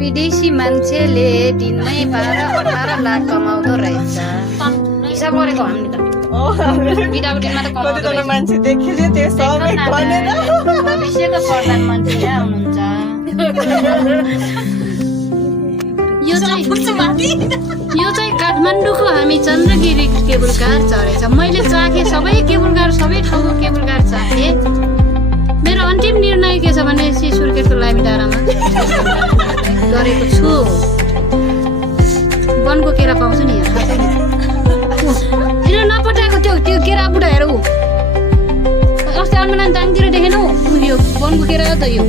विदेशी मान्छेले दिनमै 12-18 लाख कमाउँदो रहेछ हिसाब गरेको हामीले त बिदाउटीमा त कमाउँदो रहेछ मान्छे देखिले त्यो सबै भनेर भविष्यको प्रधानमन्त्री हुनुहुन्छ यो चाहिँ काठमाडौँको हामी चन्द्रगिरी केबल कार चढेछ मैले चाखे सबै केबल कार सबै ठाउँको केबल कार चाखे मेरो अन्तिम निर्णय के छ भने सुर्खेतको लामी डाँडामा गरेको छु वनको केरा पाउँछ नि यहाँ थाहा छैन किन नपठाएको त्यो केरा बुढा हेर ऊ अस्ति अन्मलान दाङतिर देखेनौ यो वनको केरा हो त यो